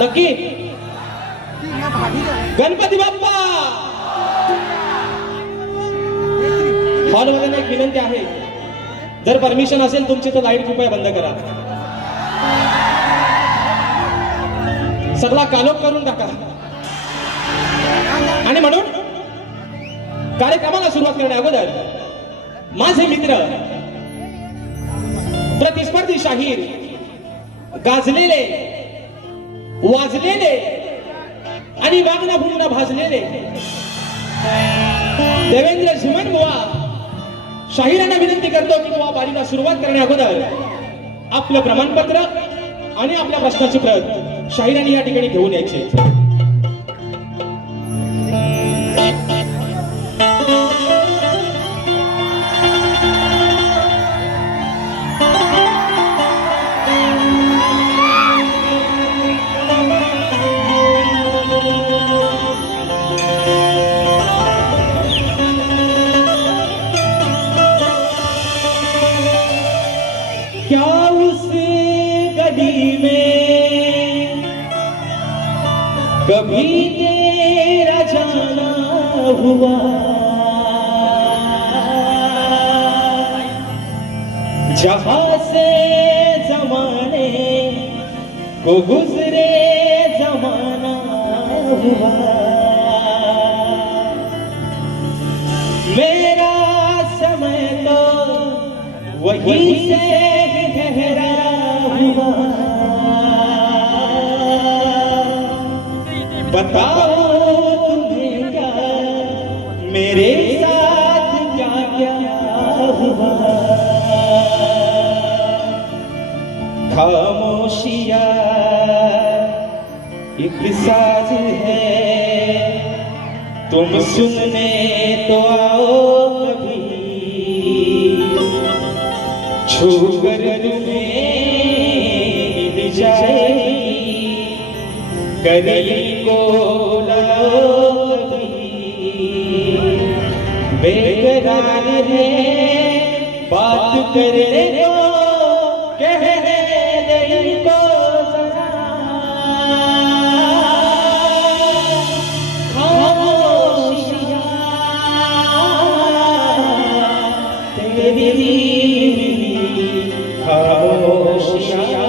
नक्की गणपती बाप्पा. हॉलमध्ये एक विनंती आहे, जर परमिशन असेल तुमची तर लाईट कृपया बंद करा. सगळा कालोख करून टाका. आणि म्हणून कार्यक्रमाला सुरुवात करण्या अगोदर माझे मित्र, प्रतिस्पर्धी शाहीर, गाजलेले, वाजलेले आणि वागना फुगना भाजलेले देवेंद्र झिमन बुवा शाहिरांना विनंती करतो की बुवा बारीला सुरुवात करण्या अगोदर आपलं प्रमाणपत्र आणि आपल्या प्रश्नाची प्रत शाहिरांनी या ठिकाणी घेऊन यायचे. कभी तेरा जाना हुआ, जहां से जमाने को गुजरे जमाना हुआ, मेरा समय तो वहीं से ठहरा हुआ. बताओ तुम्हें क्या मेरे साथ क्या क्या हुआ. खामोशियाँ एक साज है, तुम सुनने तो आओ कभी, छूकर तुम्हें मिल जाए करीब को लाओ कभी. बेकरार है बात करने को, कहने दे को जरा. खामोशियाँ तेरी खामोशियाँ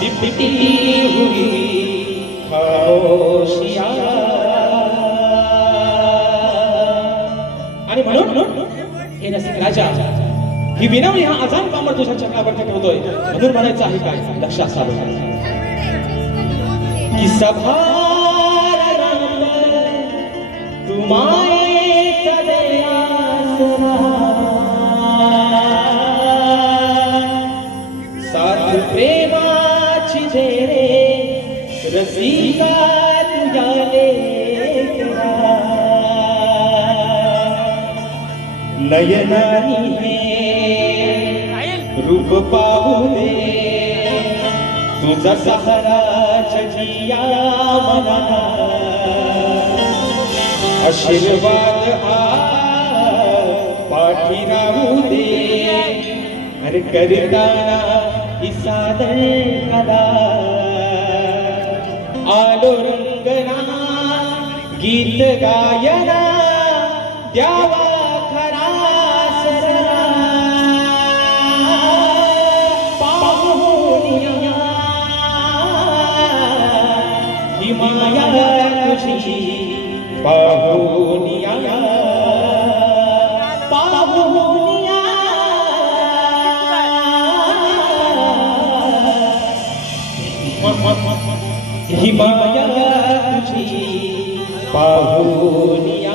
लिपटी हुई खामोशियाँ. आणि म्हणून हे रसिक राजा ही विनवणी हा आजान कामर तुझ्या चक्रावरती ठेवतोय, म्हणून म्हणायचं आहे काय लक्ष असावं की सभार तुम्हारे साथ प्रेमाची तेरे रसिका तुझ्याले नयनानी है रूप पाहू दे तुझा सहारा जगिया मना. आशीर्वाद हा पाठी राहू दे, अरे करताना इसादर कला. आलो रंगना गीत गायना द्यावा खरा सरा. पाहुनिया ही माया तुझी पाहुनिया. पाहुनिया ही माया तुझी पाहुनिया.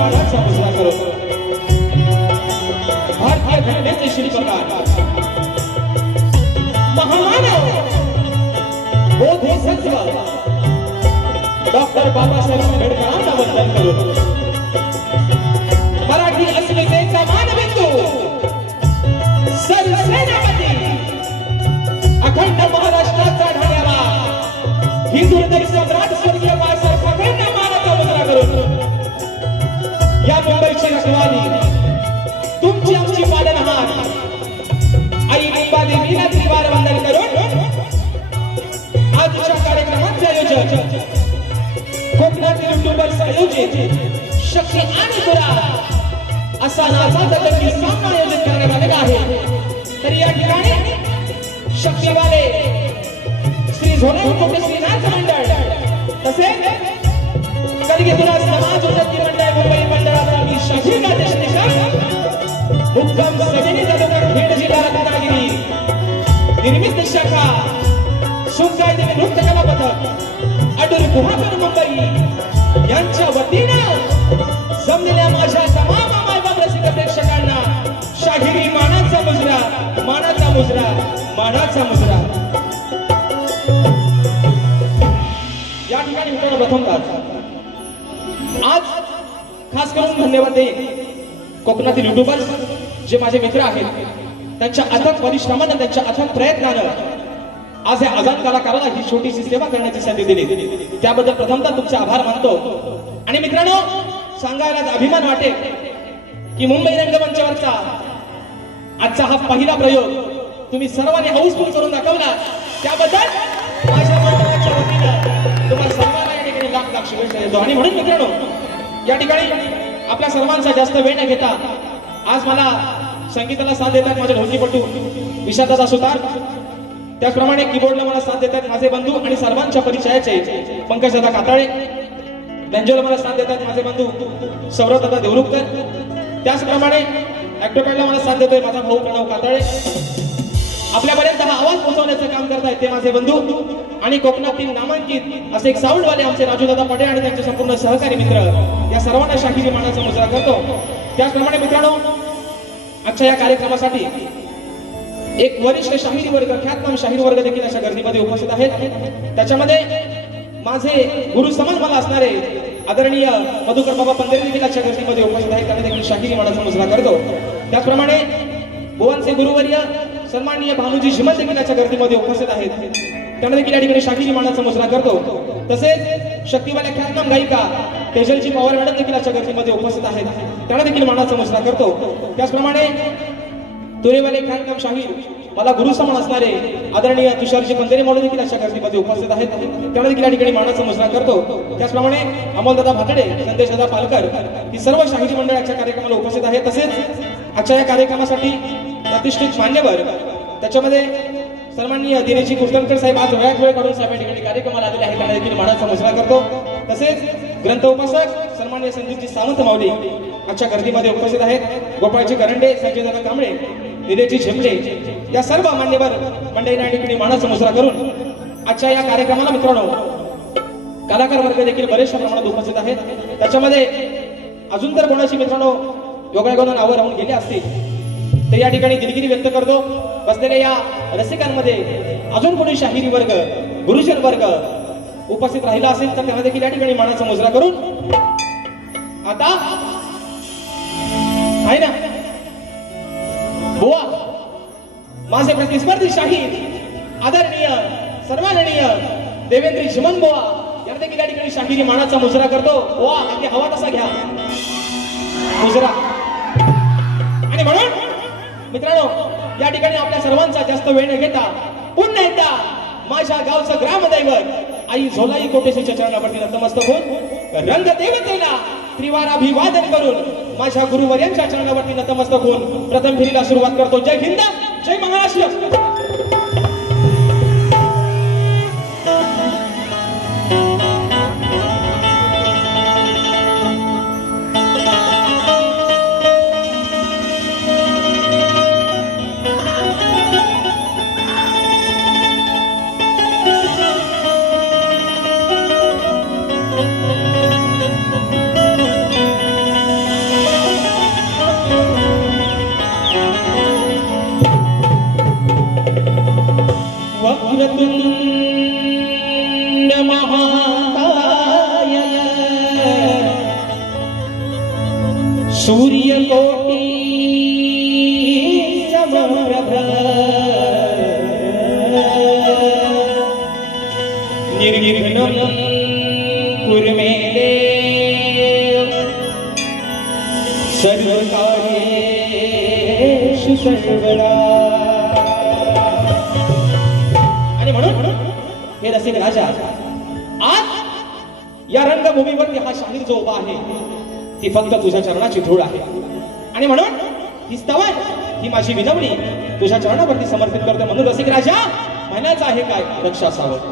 मानाचा मुजरा करो. भारतीय घटनेचे शिल्पकार महामानव बोधिसत्व डॉक्टर बाबासाहेब आंबेडकरांना वंदन करू. मराठी अस्मितेचा मानबिंदू सरसेनापती अखंड महाराष्ट्राचा ढाण्याला हिंदुहृदय सम्राट स्वर्गीय बाळासाहेब ठाकरेंना मानाचा मुजरा करून या मुंबईची रखवाली तुमची आमची पालनहार आई मुंबादेवीला त्रिवार वंदन करून आजच्या कार्यक्रमाचे आयोजक कोकणातील युट्यूबर्स आयोजित शक्ती आणि गुरा असा नाचाचा जंगी सामना आयोजित करण्यात आलेला आहे. तर या ठिकाणी शक्तीवाले श्री झोनल कोटे श्री नाच मंडळ तसेच कलगीतुरा समाज उन्नती मंडळ मुंबई मंडळाचा मी शाहीर राजेश निकम मुक्काम समिती तालुका खेड जिल्हा रत्नागिरी निर्मित शाखा सुंकाय देवी नृत्य कला पथक अडूर गुहागर मुंबई यांच्या वतीनं जमलेल्या माझ्या तमाम मायबाप रसिक प्रेक्षकांना शाहिरी मानाचा मुजरा मानाचा मुजरा मानाचा मुजरा. या ठिकाणी मित्रांनो प्रथमतः आज खास करून धन्यवाद देईन कोकणातील युट्यूबर्स जे माझे मित्र आहेत. त्यांच्या अथक परिश्रमानं त्यांच्या अथक प्रयत्नानं आज या आझाद कलाकाराला ही छोटीशी सेवा करण्याची संधी दिली. त्याबद्दल प्रथमतः तुमचे आभार मानतो. आणि मित्रांनो सांगायला अभिमान वाटेल की मुंबई रंगमंचावरचा आजचा हा पहिला प्रयोग तुम्ही सर्वांनी हाऊसफुल करून दाखवला. त्याबद्दल माझ्या मंडळाच्या वतीनं तुम्हाला सर्वांना या ठिकाणी लाख लाख शुभेच्छा देतो. आणि म्हणून मित्रांनो या ठिकाणी आपल्या सर्वांचा जास्त वेळ न घेता आज मला संगीताला साथ देतात माझे ढोलकीपटू विशाखदादा सुतार, त्याचप्रमाणे कीबोर्डला मला साथ देतात माझे बंधू आणि सर्वांच्या परिचयाचे पंकजदादा काताळे, बेंजोला मला साथ देतात माझे बंधू सौरभदादा देवरुखकर, त्याचप्रमाणे ऍक्टोपॅडला मला साथ देतोय माझा भाऊ प्रणव काताळे, आपल्यापर्यंत हा आवाज पोहोचवण्याचं काम करतायत ते माझे बंधू आणि कोकणातील नामांकित असे एक साऊंडवाले आमचे राजूदादा पडे आणि त्यांचे संपूर्ण सहकारी मित्र या सर्वांना शाहिरी मानाचा मुजरा करतो. त्याचप्रमाणे मित्रांनो आजच्या या कार्यक्रमासाठी एक वरिष्ठ शाहिरी वर्ग ख्यातनाम शाहीर वर्ग देखील अशा गर्दीमध्ये उपस्थित आहेत. त्याच्यामध्ये माझे गुरु समाज मला असणारे आदरणीय मधुकर बाबा पंधरे देखील अशा गर्दीमध्ये उपस्थित आहेत. त्यांना देखील शाहिरी मानाचा मुजरा करतो. त्याचप्रमाणे भुवनचे गुरुवर्य सन्माननीय भानुजी झिमल देखील अशा गर्दीमध्ये उपस्थित आहेत. त्यांना देखील या ठिकाणी शाहिरी मानाचा मुजरा करतो. तसेच शक्तीवाल्या ख्यातनाम गायिका तेजलजी पवार मॅडम देखील अशा गर्दीमध्ये उपस्थित आहेत. त्यांना देखील मानाचा मुजरा करतो. त्याचप्रमाणे तुरेवाले ख्यातनाम शाहीर मला गुरु समान असणारे आदरणीय तुषारजी पंधरे मौली देखील अशा गर्दीमध्ये उपस्थित आहेत. त्यांना देखील या ठिकाणी मानाचा मुजरा करतो. त्याचप्रमाणे अमोलदादा भातडे, संदेशदादा पालकर ही सर्व शाहिरी मंडळाच्या कार्यक्रमाला उपस्थित आहेत. तसेच आजच्या या कार्यक्रमासाठी प्रतिष्ठित मान्यवर त्याच्यामध्ये सन्माननीय दिनेशजी कुर्तनकर साहेब आज वेळ काढून साहेब या ठिकाणी कार्यक्रमाला आलेले आहेत. त्यांना देखील मानाचा मुजरा करतो. तसेच ग्रंथ उपासक सन्माननीय संदीपजी सावंत माऊली आजच्या गर्दीमध्ये उपस्थित आहेत. गोपाळजी करंडे, संजयदादा कांबळे, निलेशजी झेमले या सर्व मान्यवर मंडळींना या ठिकाणी मानाचा मुजरा करून आजच्या या कार्यक्रमाला मित्रांनो कलाकार वर्ग देखील बरेचशा प्रमाणात उपस्थित आहेत. त्याच्यामध्ये अजून तर कोणाची मित्रांनो योगायोगानं नावं राहून गेले असतील तर या ठिकाणी दिलगिरी व्यक्त करतो. बसलेल्या या रसिकांमध्ये अजून कोणी शाहिरी वर्ग गुरुजन वर्ग उपस्थित राहिला असेल तर त्यांना देखील या ठिकाणी मानाचा मुजरा करून आता आहे ना बुवा माझे प्रतिस्पर्धी शाहीर आदरणीय सर्वांनीय देवेंद्र झिमन बुवा यांना देखील या ठिकाणी शाहिरी मानाचा मुजरा करतो. बुवा अगदी हवा तसा घ्या मुजरा. आणि म्हणून मित्रांनो या ठिकाणी आपल्या सर्वांचा जास्त वेळ न घेता पुन्हा एकदा माझ्या गावचं ग्रामदैवत आई झोलाई कोटेशीच्या चरणावरती नतमस्तक होऊन रंगदेवतेला त्रिवार अभिवादन करून माझ्या गुरुवर्यांच्या चरणावरती नतमस्तक होऊन प्रथम फेरीला सुरुवात करतो. जय हिंद, जय महाराष्ट्र. सूर्यकोटी समप्रभ निर्विघ्नं कुरु मे देव सर्वकार्येषु सर्वदा. आणि म्हणून हे रसिक राजा, आज या रंगभूमीवरती हा शाहीर जो उभा आहे ती फक्त तुझ्या चरणाची धूळ आहे. आणि म्हणून ही स्तवन, ही माझी विनवणी तुझ्या चरणावरती समर्पित करतो. म्हणून रसिक राजा, म्हणायचं आहे काय, रक्षा सावध.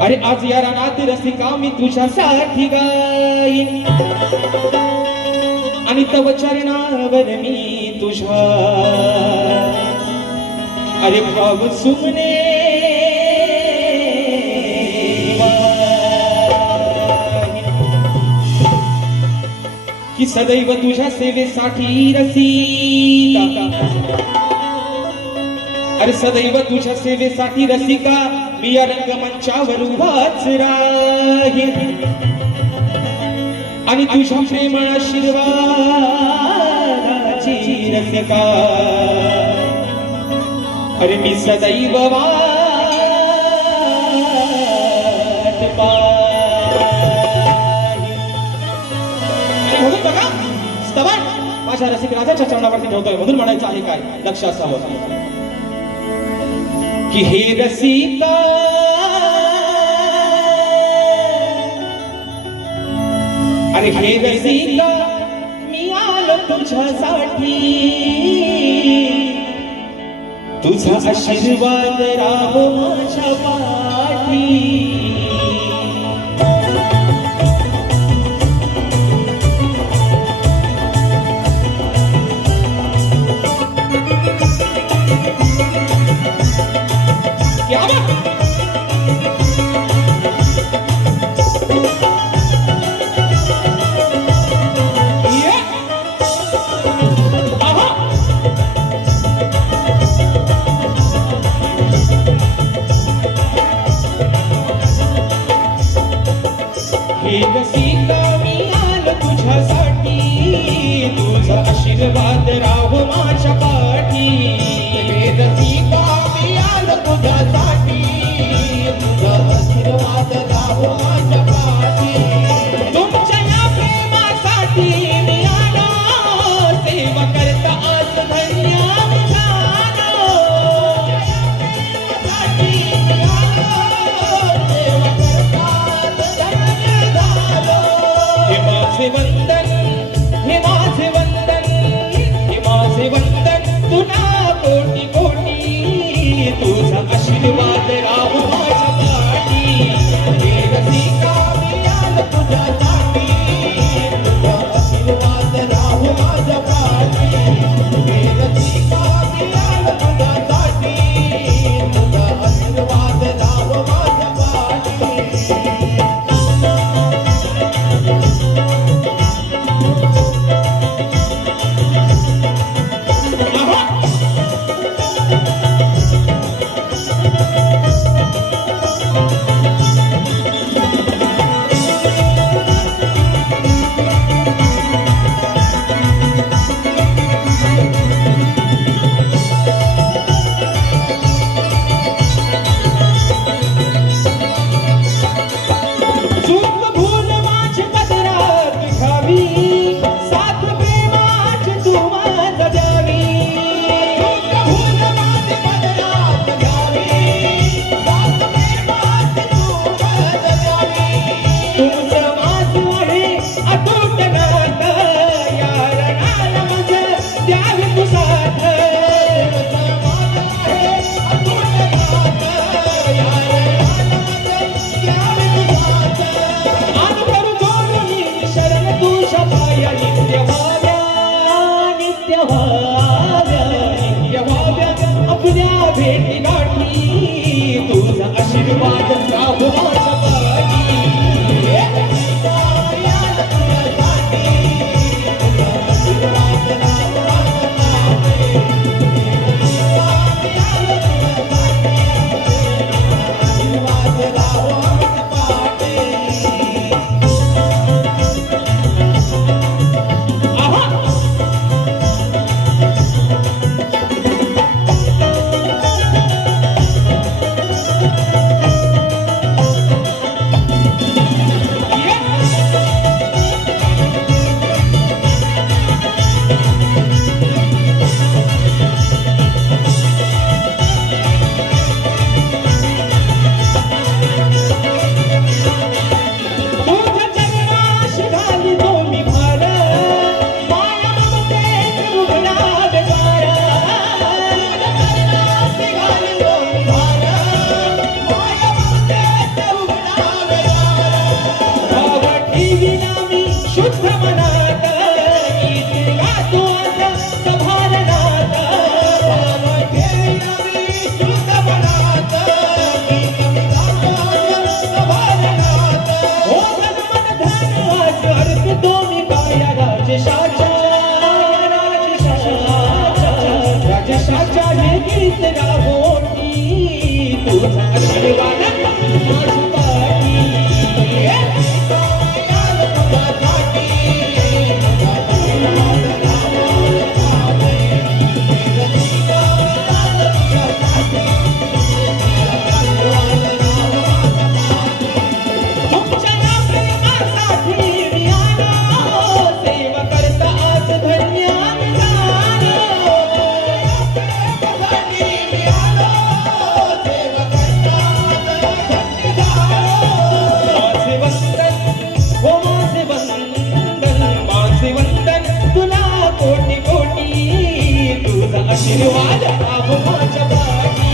अरे आज या रानात रसिका मी तुझ्यासाठी गाईन आणि तव चरणावर मी तुझ्या अरे भाव सुमने की सदैव तुझ्या सेवेसाठी रसिका, अरे सदैव तुझ्या सेवेसाठी रसिका मी या रंगमंचावर उभाच राहीन आणि तुझ्या प्रेमळ आशीर्वादाची रसिका अरे मी सदैव वाट पाहीन. आणि म्हणून बघा स्तवन माझ्या रसिक राजाच्या चरणावरती ठेवतोय. म्हणून म्हणायचं आहे काय, लक्ष असावं कि हे रसिका अरे हे रसिका मी आलो तुझ्यासाठी तुझा आशीर्वाद राहो माझ्या पाठी. आशीर्वाद राहो माझ्या पाठी. रसिका मी आलो तुझ्यासाठी तुझा आशीर्वाद राहो माझ्या पाठी. तुमच्या या प्रेमासाठी मी आलो सेवा करता आज धन्य झालो. प्रेमासाठी मी आलो सेवा करता आज धन्य झालो. हे माझे वंदन, हे माझे वंदन, वंदन तुला कोटी कोटी तुझा आशीर्वाद द्यावे तू साथ अनुभव जोडून शरण तुझ्या पाया नित्य व्हाव्या नित्य व्हाव्या नित्य व्हाव्या आपल्या भेटी गाठी तुझा आशीर्वाद राहू माझ्या पाठी आशीर्वाद राहू माझ्या पाठी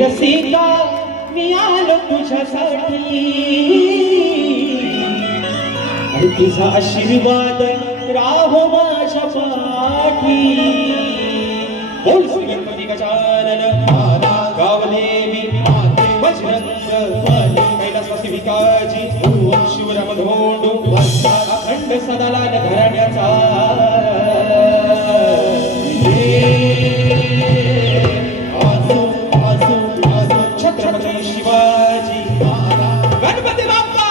रसिका मी आलो तुझ्यासाठी आणि तुझा आशीर्वाद राहो माझ्या पाठी बोल श्री गणपती गजानन गावदेवी बजरंग कैलासवासी विकाजी ओम शिवराम धोंडू अखंड सदालाल घराण्याचा छत्रपती शिवाजी गणपती बाप्पा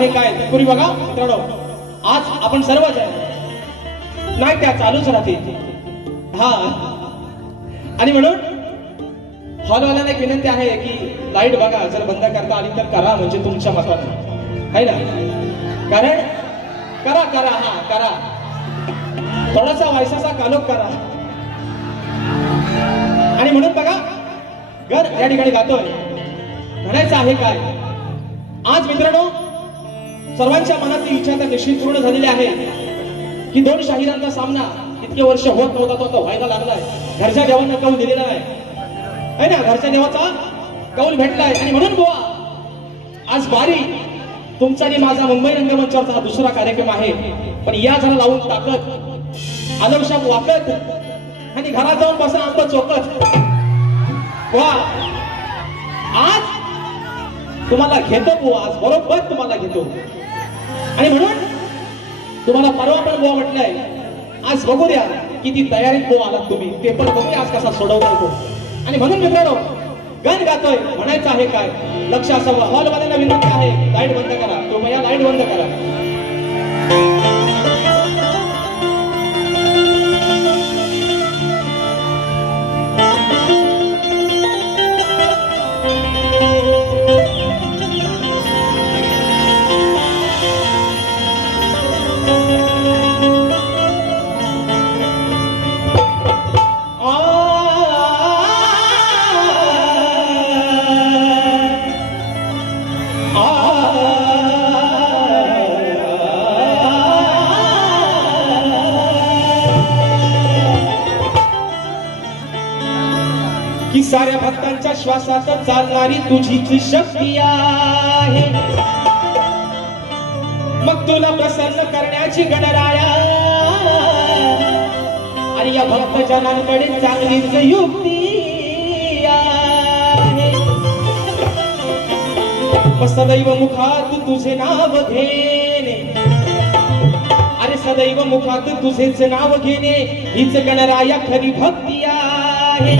आहे काय पूर्वी बघा मित्रांनो, आज आपण सर्वच आहे नाही त्या चालूच राहते हा. आणि म्हणून हॉलवाल्यांना एक विनंती आहे की लाईट बघा जर बंद करता आली तर करा, म्हणजे तुमच्या मतानं आहे ना, कारण करा करा हा करा, थोडासा वैसाचा कालोख करा. आणि म्हणून बघा घर या ठिकाणी गातोय, म्हणायचं आहे काय आज मित्रांनो, सर्वांच्या मनातली इच्छा तर निश्चित पूर्ण झालेली आहे की दोन शाहिरांचा सामना इतके वर्ष होत नव्हता तो आता व्हायला लागलाय. घरच्या देवांना कौल दिलेला नाही आहे ना, घरच्या देवाचा कौल भेटलाय. आणि म्हणून बुवा आज बारी तुमचा आणि माझा मुंबई रंगमंचावरचा हा दुसरा कार्यक्रम आहे, पण या जरा लावून टाकत आदर्शात वाकत आणि घरात जाऊन बसा आंब चोकत. वा आज तुम्हाला घेतो बुवा, आज बरोबर तुम्हाला घेतो. आणि म्हणून तुम्हाला परवा पण बुवा म्हटलंय, आज बघू द्या किती तयारीत बुवा आलात तुम्ही, पेपर बघूया आज कसा सोडवलाय तो. आणि म्हणून मित्रांनो गाणं गातोय, म्हणायचं आहे काय लक्ष असावं. हॉलवाल्यांना विनंती आहे लाईट बंद करा, कृपया लाईट बंद करा. की साऱ्या भक्तांच्या श्वासात चालणारी तुझीच शक्ती आहे, मग तुला प्रसन्न करण्याची गणराया. आणि या भक्तजनांकडे चांगलीच युक्ती आहे. सदैव मुखात तुझे नाव घेणे, अरे सदैव मुखात तुझेच नाव घेणे हीच गणराया खरी भक्ती आहे.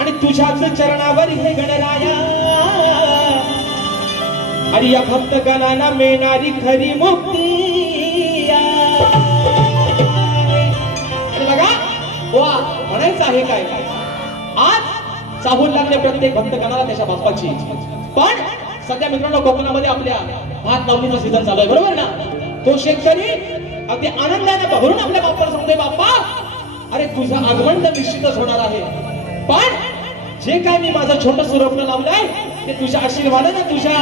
आणि तुझ्याच चरणावर हे गणराया, आणि या भक्तगणांना मिळणारी खरी मुक्ती आहे. आणि बघा वा म्हणायचं आहे काय आज चाहूल लागले प्रत्येक भक्तगणाला त्याच्या बाप्पाची. पण सध्या मित्रांनो कोकणामध्ये आपल्या भात लावणीचा सीझन चालू आहे बरोबर ना. तो शेतकरी अगदी आनंदाने बघून आपल्या बाप्पाला सांगतोय, बाप्पा अरे तुझं आगमन तर निश्चितच होणार आहे, पण जे काय मी माझं छोटं रोपण लावलंय ते तुझ्या आशीर्वादानं, तुझ्या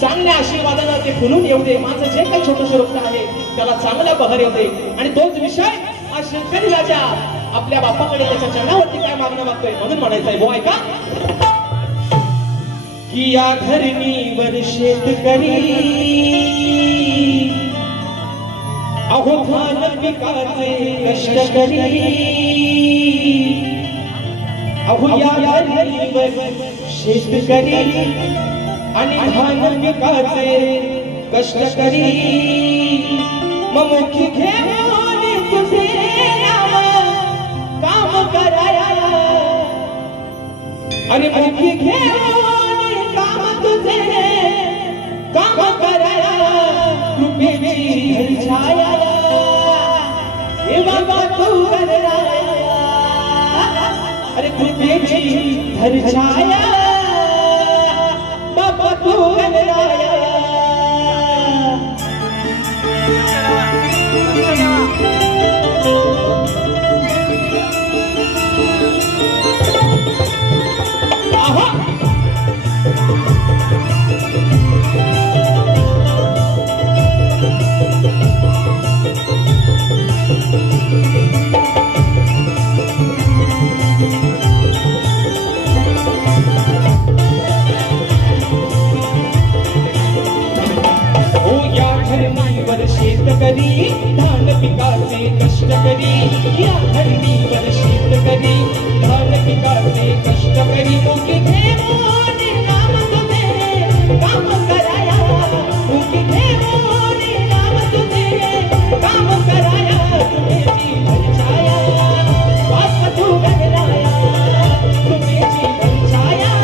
चांगल्या आशीर्वादानं ते फुलून येऊ दे. माझं जे काही छोटं रोपण आहे त्याला चांगला बहर येऊ दे. आणि तोच विषय आज शेतकरी राजा आपल्या बाप्पाकडे त्याच्या चरणावरती काय मागणं मागतोय, म्हणून म्हणायचंय बुवा ऐका की या धरणीवर शेतकरी अहो धान पिकाचे कष्ट करी, अहो या धरणीवर शेतकरी आणि धान पिकाचे कष्ट करी, मग मुखी घेऊन तुझे नाव काम कराया, अरे मुखी घेऊन काम तुझे काम कराया, कृपेची छाया हे बाबा तू गणराया, अरे कृपेची धर छाया बाबा तू गणराया. शेतकरी धान पिकाचे कष्ट करी, या धरणीवर शेतकरी धान पिकाचे कष्ट करी, मुखी घेऊन नाम तुझे काम कराया, मुखी घेऊन नाम तुझे काम कराया, तुझी छाया बाप तू गणराया, तुझी छाया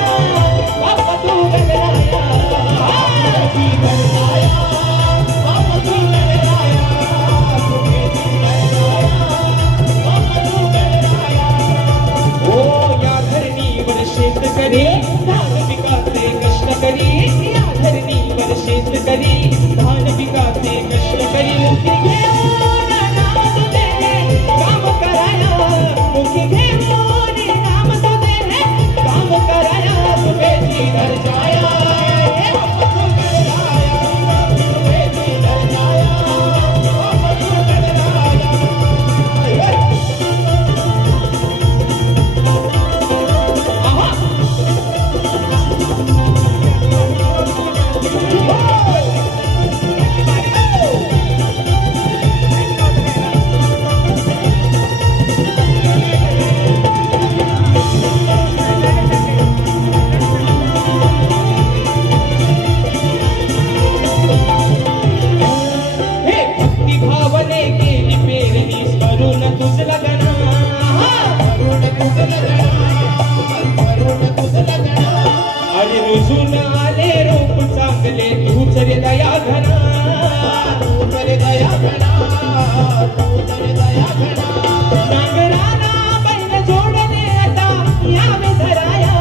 बाप तू गणराया. तुझ लगना वरून तुझ लगना अरे रुजून आले रूप चांगले तूच रे दया घना तूच रे दया घना तूच रे दया घना नांगराला बैल जोडले आता यावे धराया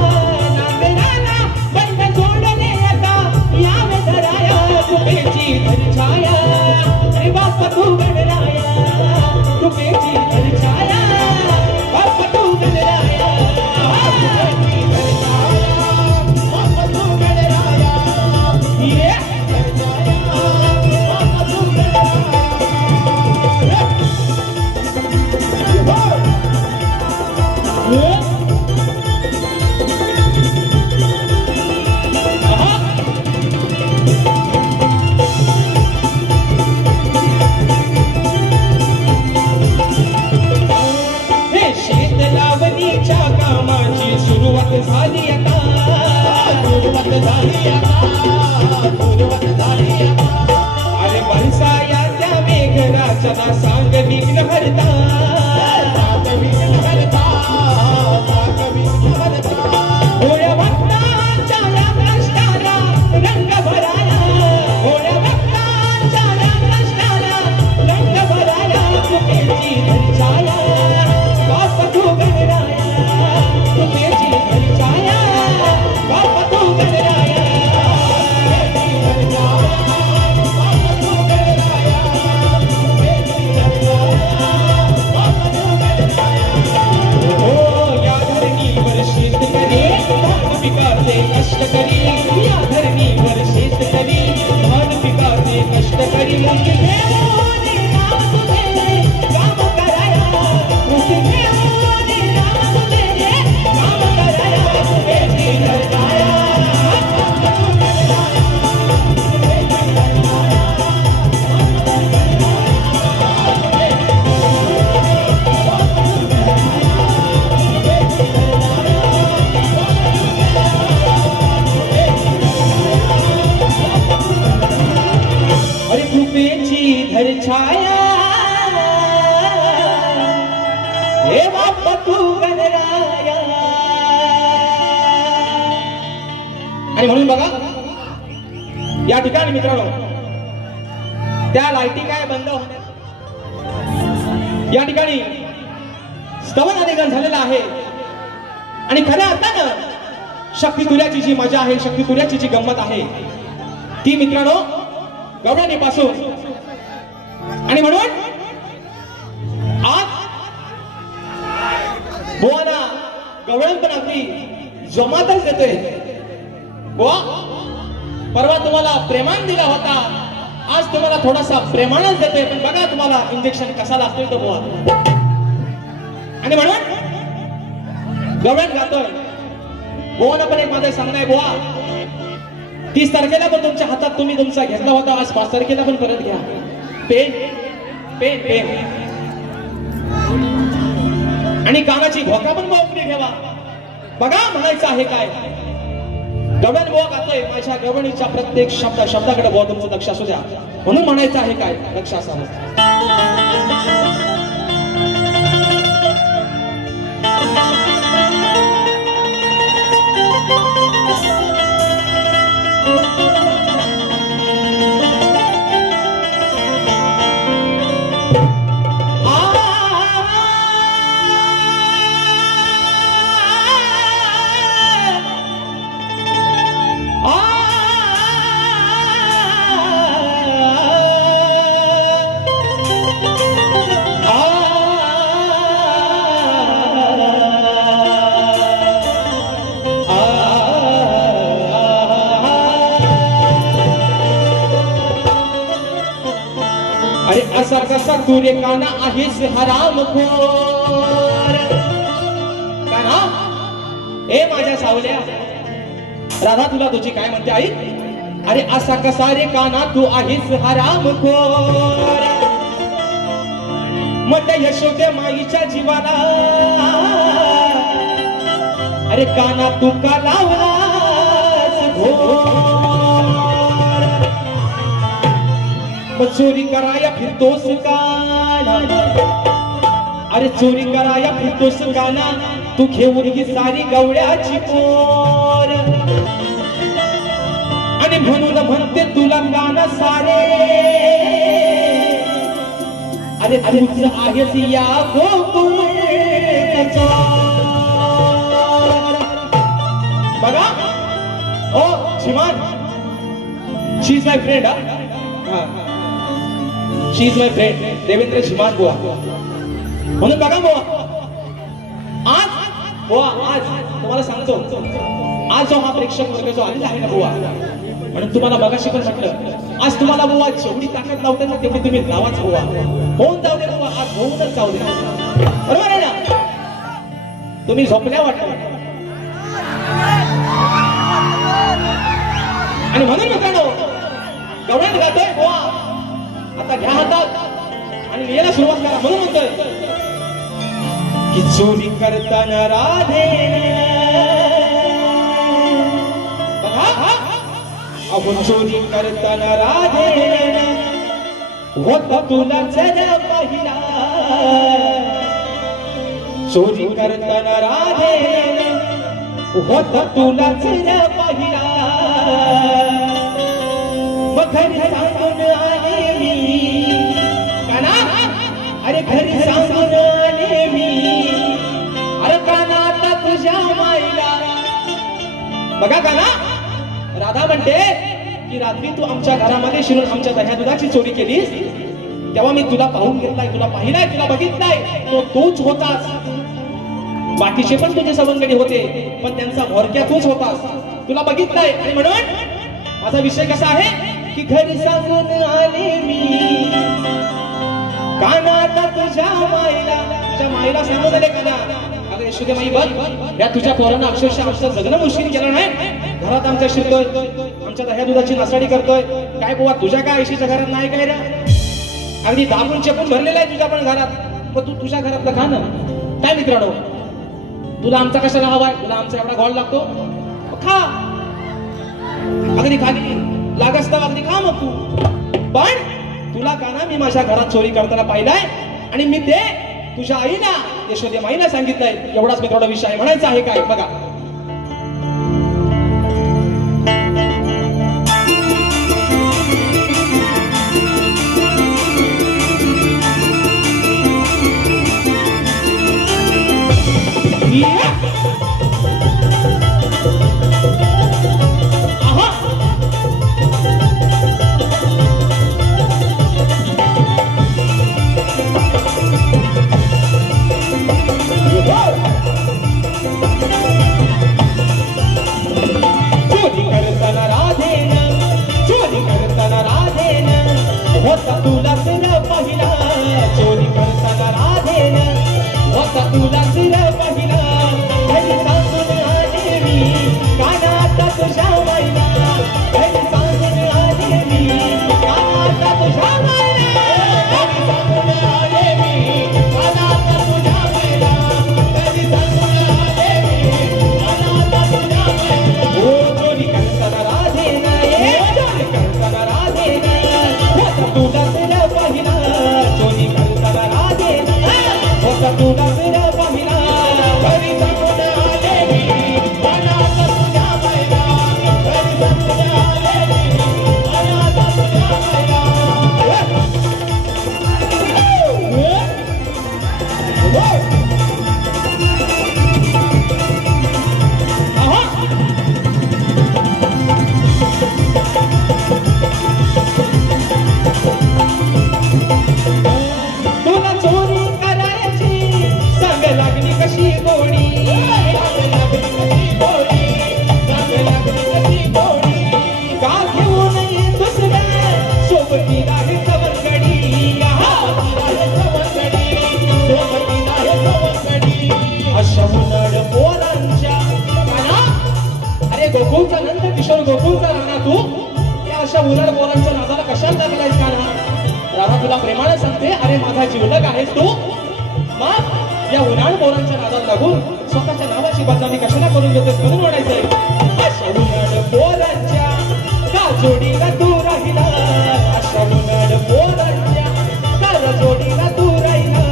नांगराला बैल जोडले आता यावे धराया कृपेची धरछाया अरे बाप तू गणराया कृपेची धरछाया बाप तू गणराया सुरुवात झाली आता सुरुवात झाली आता अरे बरसाया त्या मेघराजाला सांग विघ्न हरता होया भक्तांच्या या कष्टाला रंग भराया होया भक्तांच्या या कष्टाला रंग भराया कृपेची धरछाया बाप तू गणराया कृपेची धरछाया बाप तू गणराया कष्ट करी या धरणीवर शेतकरी धान पिकाचे कष्ट करी मुख देवाने नाम तुझे काम कराया मुख देवाने नाम तुझे काम कराया कृपेची धरछाया कृपेची धरछाया हे बाप तू गणराया आणि म्हणून बघा या ठिकाणी मित्रांनो त्या लाईटी काय बंद होत्या या ठिकाणी स्तवन आलेखन झालेलं आहे आणि खऱ्या अर्थानं शक्ती तुऱ्याची जी मजा आहे शक्ती तुऱ्याची जी गंमत आहे ती मित्रांनो गवळणीपासून आणि म्हणून आज बुवाना गवळण पण अगदी जमातच देतोय बुवा परवा तुम्हाला प्रेमान दिला होता आज तुम्हाला थोडासा प्रेमानच देतोय पण बघा तुम्हाला इंजेक्शन कसा लागतोय तो बुवा आणि म्हणून गवळण गातोय बुवाना पण एक माझं सांगणं आहे बुवा 30 तारखेला पण तुमच्या हातात तुम्ही तुमचा घेतला होता आज 5 तारखेला पण परत घ्या पेन पेन पेन आणि कानाची भोका पण मोकळी ठेवा बघा म्हणायचं आहे काय गवळण बुवा गातोय माझ्या गवळणीच्या प्रत्येक शब्दाकडे बुवा तुमचं लक्ष असू द्या म्हणून म्हणायचं आहे काय लक्ष असावं अरे असा कसा तू रे काना आहेस हरामखोर काना ए माझ्या सावल्या राधा तुला तुझी काय म्हणते आई अरे असा कसा रे काना तू आहेस हरामखोर मग यशोदे माईच्या जीवाला अरे काना तू का लावलास घोर मग चोरी कराया फिरतोस काना अरे चोरी कराया फिरतोस काना तू घेऊन ही सारी गवळ्याची पोर आणि म्हणून म्हणते तुला काना सारे अरे तूच आहेस या गोकुळचा बघा ओ श्रीमान she is my friend she is my friend Devendra श्रीमान बुवा म्हणून बघा बुवा आज तुम्हाला सांगतो आज जो हा प्रेक्षक वर्ग जो आलेला आहे ना बुवा म्हणून तुम्हाला बघाशी पण म्हटलं आज तुम्हाला बुवा जेवढी ताकद लावते ना तेवढी तुम्ही लावाच बुवा होऊन जाऊ दे बुवा आज होऊनच जाऊ दे बरोबर आहे ना तुम्ही झोपल्या वाटत आणि म्हणून मित्रांनो गवळ्यात गातोय बुवा आता घ्या हातात आणि लिहायला सुरुवात करा म्हणून म्हणतोय की चोरी करताना राधे बघा अहो चोरी करताना राधे होता तुला जरा पहिला चोरी करताना राधे होता तुला जरा पहिला मग घरी सांगून आले मी काना अरे घरी सांगून आले मी अरे काना आता तुझ्या माईला बघा काना राधा म्हणते की रात्री तू आमच्या घरामध्ये शिरून आमच्या दह्या दुधाची चोरी केलीस तेव्हा मी तुला पाहून घेतलाय तुला पाहिलाय तुला बघितलाय तो तूच होतास बाकीचे पण तुझे सवंगडी होते पण त्यांचा भोरक्या तूच होतास तुला बघितलाय आणि म्हणून माझा विषय कसा आहे की घरी सांगून आले मी काना आता तुझ्या माईला सांगून आले काना अगं यशोदेमाई बघ या तुझ्या पोरांना अक्षरशः आमचं जगणं मुश्किल केलं नाही घरात आमच्या शिरतोय आमच्या दह्या दुधाची नासाडी करतोय काय बुवा तुझ्या काय ऐशीच्या घरात नाही काय रे अगदी दाबून चेपून भरलेला आहे तुझ्या पण घरात मग तू तुझ्या घरातलं खा ना काय मित्रांनो तुला आमचा कशाला हवा आहे तुला आमचा एवढा घोळ लागतो खा अगदी खाली लागस तर अगदी खा मग तू पण तुला काना मी माझ्या घरात चोरी करताना पाहिलाय आणि मी ते तुझ्या आईला यशोदे माईला सांगितलंय एवढाच मित्रांनो विषय म्हणायचा आहे काय बघा तुला सिर पहिला चोरी करताना राधेन होता तुला सिर पहिला घरी सांगून आले मी काना आता तुझ्या माईला घरी सांगून आले मी काना आता तुझ्या माईला घरी सांगून आले मी काना आता तुझ्या माईला घरी सांगून आले मी काना आता तुझ्या माईला हो चोरी करताना राधेन चोरी करताना राधेन होता तुला चोरी करताना राधे होता तुला सिर पहिला घरी सांगून आले मी काना आता तुझ्या माईला घरी सांगून आले मी काना आता तुझ्या माईला कशी गोडी का घेऊन दुसऱ्या सोबतीला हे सवंगडी अशा उन्हाळ पोरांच्या अरे गोकुळचा नंद किशोर गोकुळचा राणा तू त्या अशा उन्हाळ पोरांच्या नादाला कशाला लागलायस का ना राधा तुला प्रेमाने सांगते अरे माझा जीवलग आहेस तू मग या उन्हाळ पोरांच्या नादात लागून स्वतःच्या नावाची बदनामी कशाला करून घेतोस म्हणून म्हणायचंय अशा उन्हाळ पोरांच्या का जोडीला तू राहिला अशा उन्हाळ पोरांच्या का जोडीला तू राहिला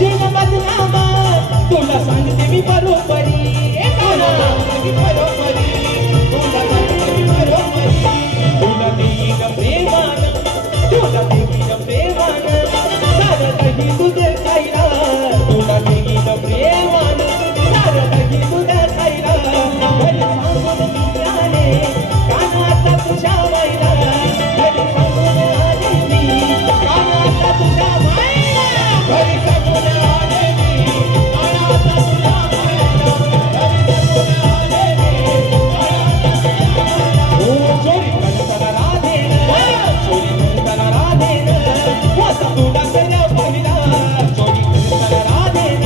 होशील बदनाम तुला सांगते मी बरोबरी तुला सांगते बरोबरी तुला सांगते बरोबरी तुला देईन प्रेमान तुला देईन प्रेमान सारं काही तुझं खायला तुला देईन प्रेमान सारं काही तुझं खायला घरी सांगून मित्राने कानाचा तुझ्या वाईला घरी सांगून आले मी कानाचा तुझ्या वाईला घरी सांगून आले मी कानाचा तुझ्या वाईला घरी सांगून आले मी कानाचा तुझ्या वाईला ओ चोरी करताना राधेन चोरी करताना राधेन वसा तू डासल्या पहिला चोरी करताना राधेन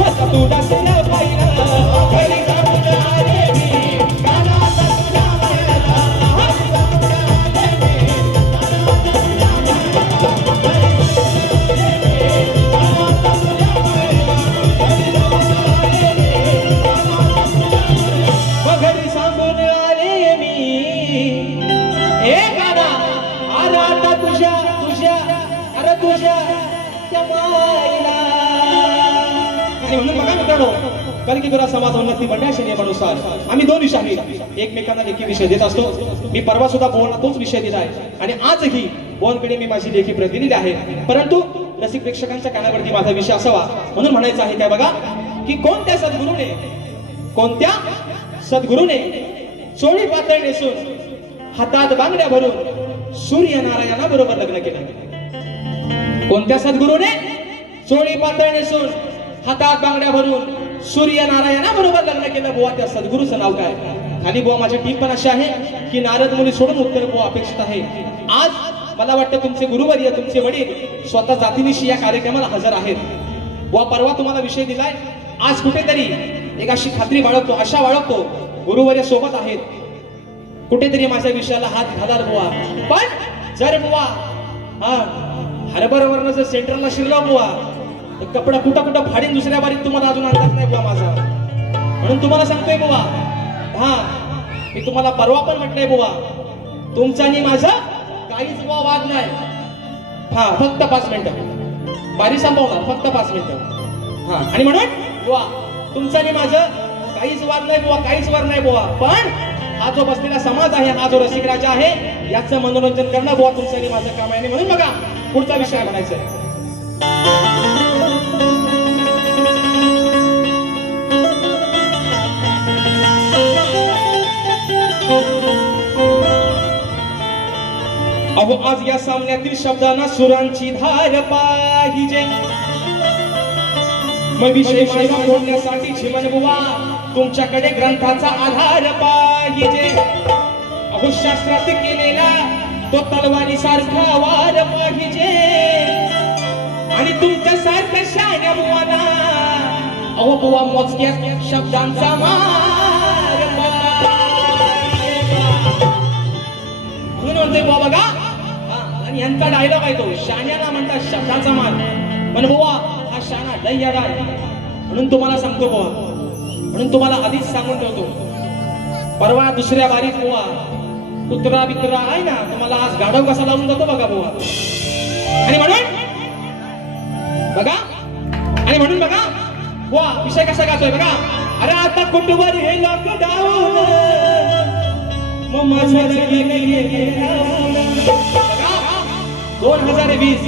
वसा तू डासल्या पहिला घरी सांगून आले मी कानाचा तुझ्या वाईला घरी सांगून आले मी कानाचा तुझ्या वाईला कानाचा तुझ्या वाईला घरी सांगून आले मी घरी सांगून आले मी हे गाना अरे आता तुझ्या तुझ्या अरे तुझ्या त्या माईला आणि म्हणून बघा मित्रांनो कलगीधरा समाज उन्नती मंडळाच्या नियमानुसार आम्ही दोन विषय एकमेकांना लेखी विषय देत असतो मी परवा सुद्धा बोलला तोच विषय दिला आहे आणि आजही बोलकडे मी माझी लेखी प्रतिनिधी आहे परंतु रसिक प्रेक्षकांच्या कानावरती माझा विषय असावा म्हणून म्हणायचं आहे काय बघा की कोणत्या सद्गुरूने चोळी पातळ नेसून हातात बांगड्या भरून सूर्यनारायणा बरोबर लग्न केलं कोणत्या सद्गुरूने चोळी पातळ नेसून हातात बांगड्या भरून सूर्यनारायणा बरोबर लग्न केलं बुवा त्या सद्गुरूचं नाव काय खाली बुवा माझी टीप पण अशी आहे की नारद मुनी सोडून उत्तर बुवा अपेक्षित आहे आज मला वाटतं तुमचे गुरुवर्य तुमचे वडील स्वतः जातीनिशी या कार्यक्रमाला हजर आहेत बुवा परवा तुम्हाला विषय दिलाय आज कुठेतरी एक अशी खात्री बाळगतो आशा बाळगतो गुरुवर्य सोबत आहेत कुठेतरी माझ्या विषयाला हात घालाल बुवा पण जर बुवा हरभरावरनं जर सेंटरला शिरला बुवा तर कपडा कुठं फाडीन दुसऱ्या बारीत तुम्हाला अजून अंदाज नाही बुवा माझा म्हणून तुम्हाला सांगतोय बुवा मी तुम्हाला परवा पण म्हटलंय बुवा तुमचा आणि माझं काहीच बुवा वाद नाही फक्त 5 मिनिटं बारी संपवणार फक्त 5 मिनिटं आणि म्हणून बुवा तुमचं आणि माझं काहीच वाद नाही बुवा काहीच वाद नाही बुवा पण हा जो बसलेला समाज आहे हा जो रसिक राजा आहे याचं मनोरंजन करणं बुवा तुमचं आणि माझं काम आहे म्हणून बघा पुढचा विषय म्हणायचा आहे अहो आज या सामन्यातील शब्दांना सुरांची धार पाहिजे मग विषय फोडण्यासाठी जीवन बुवा तुमच्याकडे ग्रंथाचा आधार पाहिजे अहो शास्त्रात केलेला तो तलवारी सारखा वार पाहिजे आणि तुमच्या सारख्या शाण्या बुवाना अहो बुवा मोजक्या शब्दांचा मार म्हणून म्हणतोय बुवा बघा आणि यांचा डायलॉग आहे तो शाण्याला म्हणतात शब्दाचा मार म्हण बुवा हा शाणा लय याडा आहे म्हणून तुम्हाला सांगतो बुवा म्हणून तुम्हाला आधीच सांगून ठेवतो परवा दुसऱ्या बारीत बुवा कुत्रा बित्रा आहे ना तुम्हाला आज गाढव कसा लावून जातो बघा बुवा आणि म्हणून बघा बुवा विषय कसा गातोय बघा अरे आता कुटुंबावर हे लॉकडाऊन मग माझ्या बघा 2020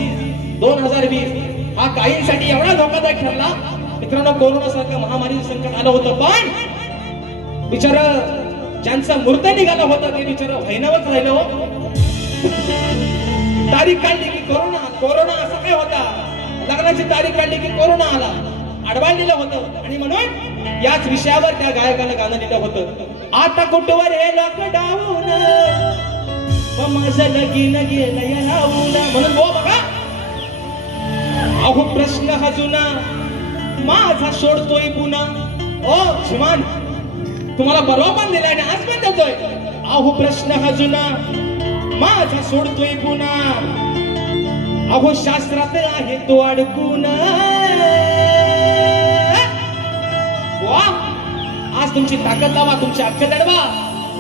हा काहींसाठी एवढा धोकादायक ठरला मित्रांनो कोरोना सारख्या महामारी संकट आलं होतं पण बिचार ज्यांचा मूर्त निघाला होता ते बिचार भैनवच राहिलं हो तारीख काढली की कोरोना असं काय होता लग्नाची तारीख काढली की कोरोना आला अडवाळलेलं होतं आणि म्हणून याच विषयावर त्या गायकानं गाणं लिहिलं होतं आता कुठवर हे लॉकडाऊन माझं लगीन गेलं लावून म्हणून हो बघा अहो प्रश्न हा जुना माझा सोडतोय पुन्हा ओ श्रीमान तुम्हाला परवा पण दिलाय आणि आज पण देतोय अहो प्रश्न हा जुना माझा सोडतोय पुन्हा अहो शास्त्रात आहे तो अडकून आज तुमची ताकद लावा तुमची अक्कल लढवा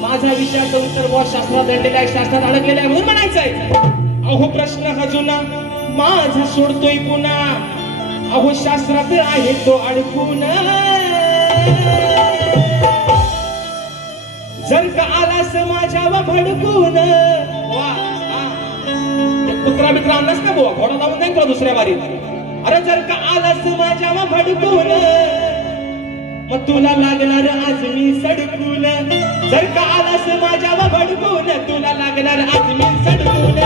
माझा विचाराचं उत्तर बुवा शास्त्रात दडलेला आहे शास्त्रात अडकलेला आहे म्हणून म्हणायचंय अहो प्रश्न हा जुना माझा सोडतोय पुन्हा अहो शास्त्रात आहे तो अडकून जर का आलास माझ्यावर भडकून वा कुत्रा मित्र आणलास ना बुवा घोडा लावून नाही तुला दुसऱ्या बारीत अरे जर का आलास माझ्यावर भडकून मग तुला लागणार आज मी सडकून जर का आलास माझ्यावर भडकून तुला लागणार आज मी सडकून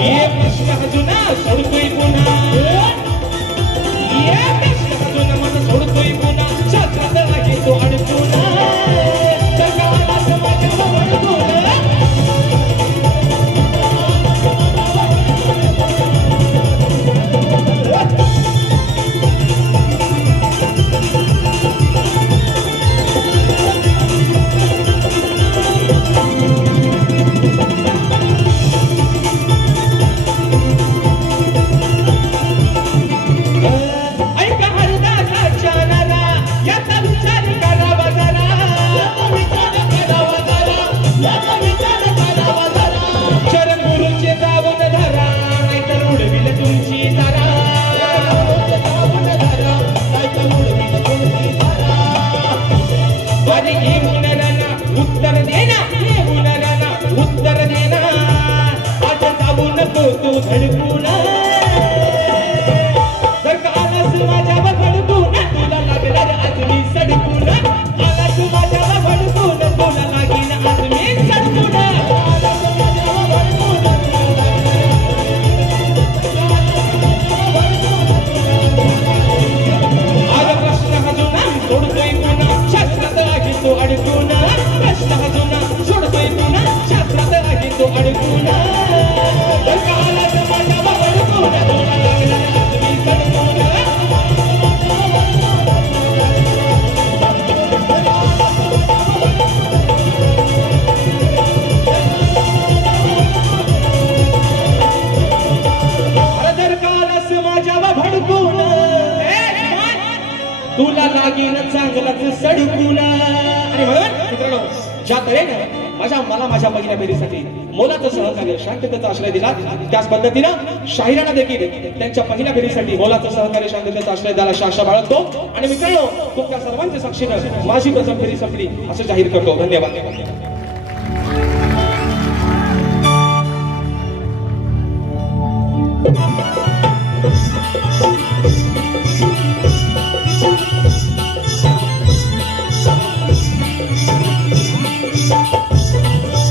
ये प्रश्न जुना सोडतोय पुन्हा ये प्रश्न जुना मन सोडतोय पुन्हा शास्त्रात आहे तो अडकून जर का आलास माझ्यावर भडकून तुला लागेन चांगलाच सडकून आणि म्हणून मित्रांनो ज्या तऱ्हेने माझ्या पहिल्या फेरीसाठी मोलाचं सहकार्य शांततेचा आश्रय दिला त्याच पद्धतीनं शाहिरांना देखील त्यांच्या पहिल्या फेरीसाठी मोलाचं सहकार्य शांततेचा आश्रय द्यायला आशा बाळगतो आणि मित्रांनो तुमच्या सर्वांच्या साक्षीनं माझी प्रथम फेरी संपली असं जाहीर करतो. धन्यवाद.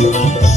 Thank you.